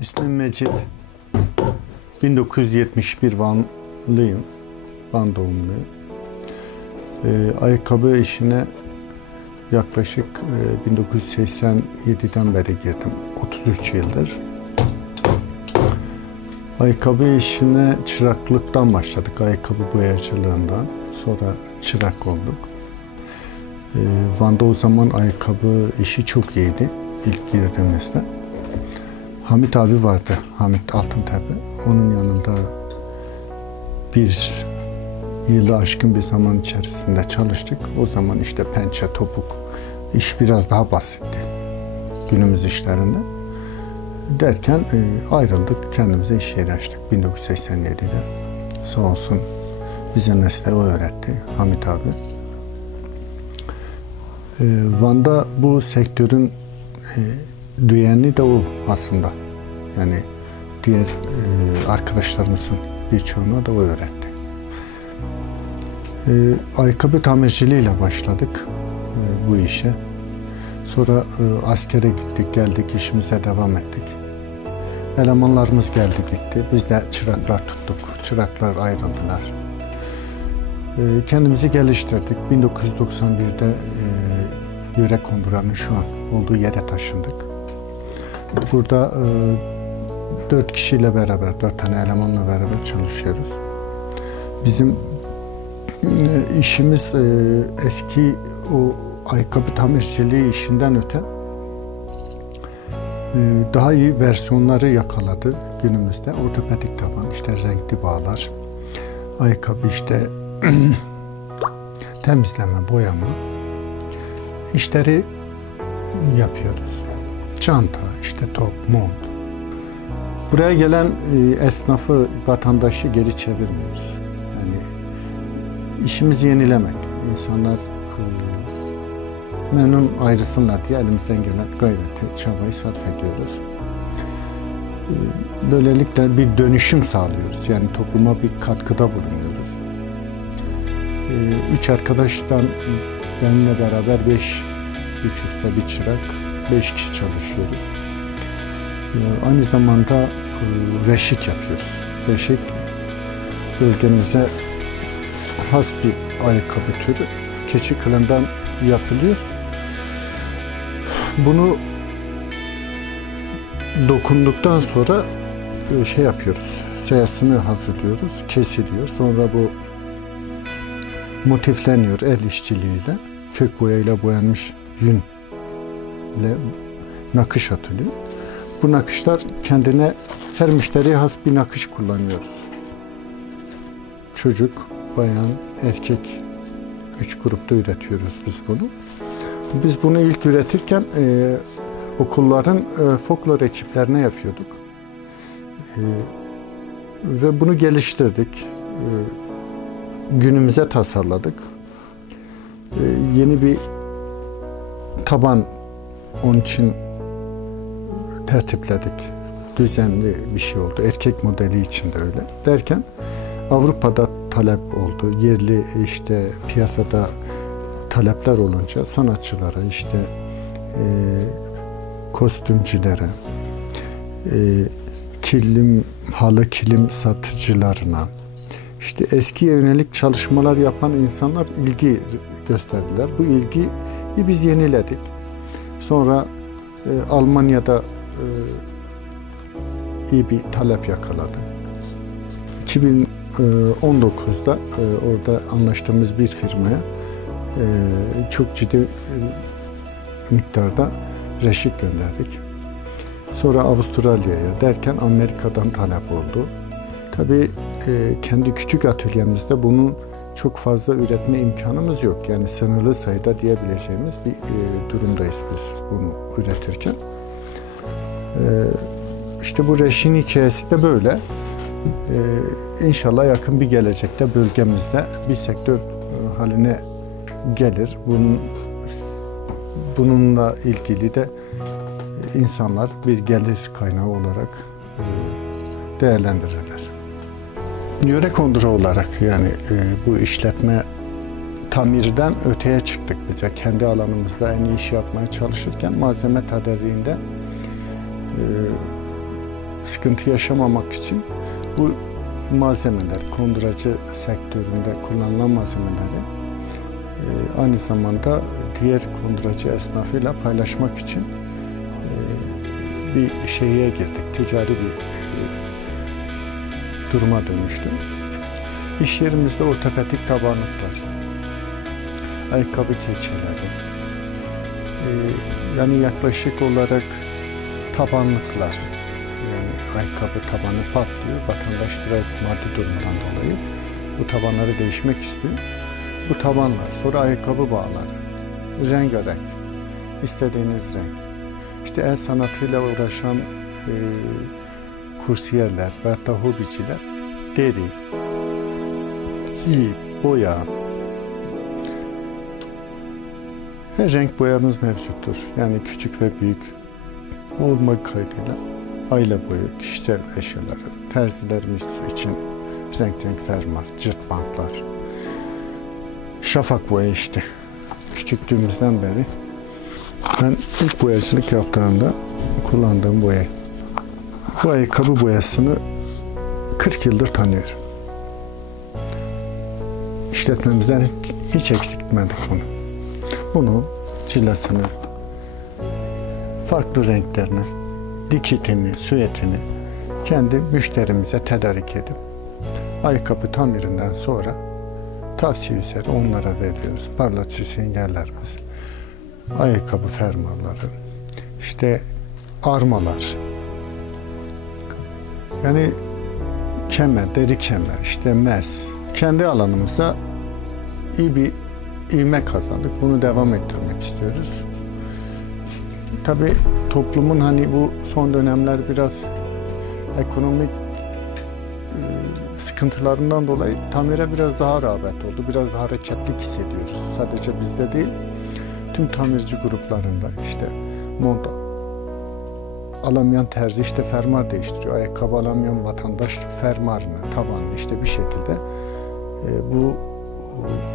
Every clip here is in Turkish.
İsmim Mecit. 1971 Vanlıyım. Van doğumluyum. Ayakkabı işine yaklaşık 1987'den beri girdim. 33 yıldır. Ayakkabı işine çıraklıktan başladık. Ayakkabı boyacılığından. Sonra çırak olduk. Van'da o zaman ayakkabı işi çok iyiydi ilk girdiğimizde. Hamit abi vardı, Hamit Altıntepe. Onun yanında bir yılı aşkın bir zaman içerisinde çalıştık. O zaman işte pençe, topuk, iş biraz daha basitti günümüz işlerinde. Derken ayrıldık, kendimize iş yeri açtık 1987'de. Sağ olsun bize mesleği o öğretti, Hamit abi. Van'da bu sektörün duyanı da o aslında. Yani diğer arkadaşlarımızın birçoğuna da o öğretti. Ayakkabı tamirciliğiyle başladık bu işe. Sonra askere gittik, geldik, işimize devam ettik. Elemanlarımız geldi gitti. Biz de çıraklar tuttuk. Çıraklar ayrıldılar. Kendimizi geliştirdik. 1991'de Yöre Konduran'ın şu an olduğu yere taşındık. Burada 4 kişiyle beraber, 4 tane elemanla beraber çalışıyoruz. Bizim işimiz eski o ayakkabı tamirciliği işinden öte daha iyi versiyonları yakaladı günümüzde. Ortopedik taban, işte renkli bağlar, ayakkabı işte temizleme, boyama işleri yapıyoruz. Çanta, işte top, mont. Buraya gelen esnafı, vatandaşı geri çevirmiyoruz. Yani işimizi yenilemek. İnsanlar memnun ayrılsınlar diye elimizden gelen gayreti, çabayı sarf ediyoruz. Böylelikle bir dönüşüm sağlıyoruz. Yani topluma bir katkıda bulunuyoruz. 3 arkadaştan benimle beraber 3 usta bir çırak, 5 kişi çalışıyoruz. Aynı zamanda reşik yapıyoruz. Reşik bölgemize has bir ayakkabı türü. Keçi kılından yapılıyor. Bunu dokunduktan sonra şey yapıyoruz. Sayasını hazırlıyoruz, kesiliyor. Sonra bu motifleniyor el işçiliğiyle. Kök boyayla boyanmış yünle nakış atılıyor. Bu nakışlar kendine, her müşteriye has bir nakış kullanıyoruz. Çocuk, bayan, erkek 3 grupta üretiyoruz biz bunu. Biz bunu ilk üretirken okulların folklor ekiplerine yapıyorduk. Ve bunu geliştirdik. Günümüze tasarladık. Yeni bir taban onun için tertipledik. Düzenli bir şey oldu. Erkek modeli için de öyle. Derken Avrupa'da talep oldu. Yerli işte piyasada talepler olunca sanatçılara, işte kostümcülere, halı kilim satıcılarına, işte eskiye yönelik çalışmalar yapan insanlar ilgi gösterdiler. Bu ilgiyi biz yeniledik. Sonra Almanya'da iyi bir talep yakaladı. 2019'da orada anlaştığımız bir firmaya çok ciddi miktarda reşit gönderdik. Sonra Avustralya'ya derken Amerika'dan talep oldu. Tabii kendi küçük atölyemizde bunun çok fazla üretme imkanımız yok. Yani sınırlı sayıda diyebileceğimiz bir durumdayız biz bunu üretirken. İşte bu reşin hikayesi de böyle. İnşallah yakın bir gelecekte bölgemizde bir sektör haline gelir. Bununla ilgili de insanlar bir gelir kaynağı olarak değerlendirirler. Yöre kondura olarak yani bu işletme tamirden öteye çıktık bize. Kendi alanımızda en iyi işi yapmaya çalışırken malzeme tedariğinde sıkıntı yaşamamak için bu malzemeler, konduracı sektöründe kullanılan malzemeleri aynı zamanda diğer konduracı esnafıyla paylaşmak için bir şeye girdik, ticari bir duruma dönüştü. İş yerimizde ortopedik tabanlıklar, ayakkabı keçeleri, yani yaklaşık olarak tabanlıklar, yani ayakkabı tabanı patlıyor, vatandaş biraz maddi durumdan dolayı bu tabanları değişmek istiyor. Bu tabanlar, sonra ayakkabı bağları, rengarenk, istediğiniz renk. İşte el sanatıyla uğraşan kursiyerler ve hatta hobiciler deri, ip, boya, her renk boyamız mevcuttur. Yani küçük ve büyük olmak kaydıyla aile boyu, kişisel eşyaları, terzilerimiz için renk fermuar, cırt bantlar, şafak boya işte. Küçüklüğümüzden beri ben ilk boyacılık yaptığımda kullandığım boya. Bu ayakkabı boyasını 40 yıldır tanıyorum. İşletmemizden hiç eksiltmedik bunu. Bunu, cilasını, farklı renklerini, dikitini, süetini kendi müşterimize tedarik edip ayakkabı tamirinden sonra tavsiye üzere onlara veriyoruz. Parlatıcı süngerlerimiz, ayakkabı fermuarları, işte armalar, yani kemer, deri kemer, işte mes. Kendi alanımızda iyi bir ivme kazandık. Bunu devam ettirmek istiyoruz. Tabii toplumun hani bu son dönemler biraz ekonomik sıkıntılarından dolayı tamire biraz daha rağbet oldu. Biraz daha hareketlilik hissediyoruz. Sadece bizde değil, tüm tamirci gruplarında işte mont alamayan terzi işte fermuar değiştiriyor. Ayakkabı alamayan vatandaş fermuarını, tabanını işte bir şekilde bu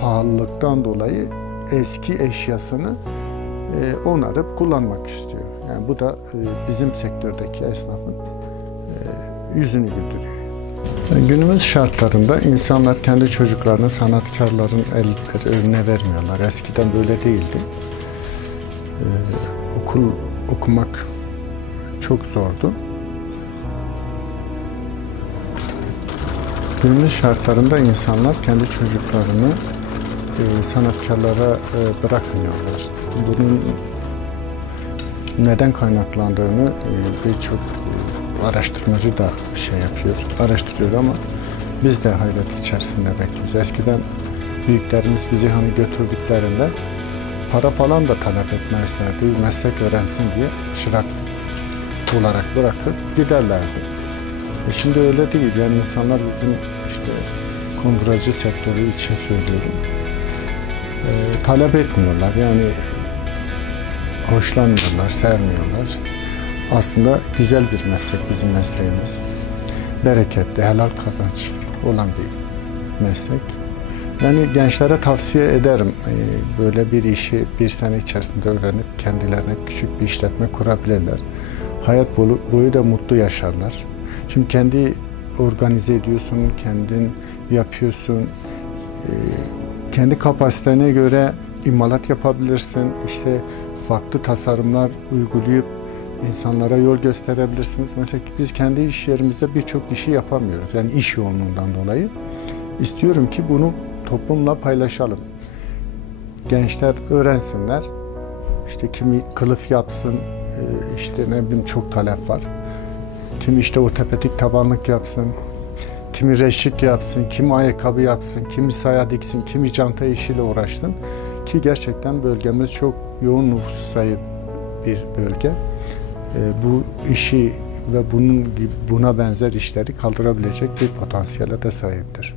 pahalılıktan dolayı eski eşyasını onarıp kullanmak istiyor. Yani bu da bizim sektördeki esnafın yüzünü güldürüyor. Yani günümüz şartlarında insanlar kendi çocuklarını sanatkarların eline vermiyorlar. Eskiden böyle değildi. Okul okumak çok zordu. Günümüz şartlarında insanlar kendi çocuklarını sanatkarlara bırakmıyorlar. Bunun neden kaynaklandığını birçok araştırmacı da araştırıyor ama biz de hayret içerisinde bekliyoruz. Eskiden büyüklerimiz bizi hani götürdüklerinde para falan da talep etmezlerdi. Meslek öğrensin diye çırak olarak bırakıp giderlerdi. Şimdi öyle değil. Yani insanlar bizim işte konduracı sektörü için söylüyorum. Talep etmiyorlar. Yani hoşlanmıyorlar, sevmiyorlar. Aslında güzel bir meslek bizim mesleğimiz. Bereketli, helal kazanç olan bir meslek. Yani gençlere tavsiye ederim. Böyle bir işi bir sene içerisinde öğrenip kendilerine küçük bir işletme kurabilirler. Hayat boyu da mutlu yaşarlar. Çünkü kendi organize ediyorsun, kendin yapıyorsun. Kendi kapasitene göre imalat yapabilirsin. İşte farklı tasarımlar uygulayıp insanlara yol gösterebilirsiniz. Mesela biz kendi iş yerimizde birçok işi yapamıyoruz. Yani iş yoğunluğundan dolayı. İstiyorum ki bunu toplumla paylaşalım. Gençler öğrensinler. İşte kimi kılıf yapsın, işte ne bileyim çok talep var. Kimi işte ortopedik tabanlık yapsın, kimi reşik yapsın, kimi ayakkabı yapsın, kimi saya diksin, kimi çanta işiyle uğraşsın. Ki gerçekten bölgemiz çok yoğun nüfusu sahip bir bölge. Bu işi ve buna benzer işleri kaldırabilecek bir potansiyele de sahiptir.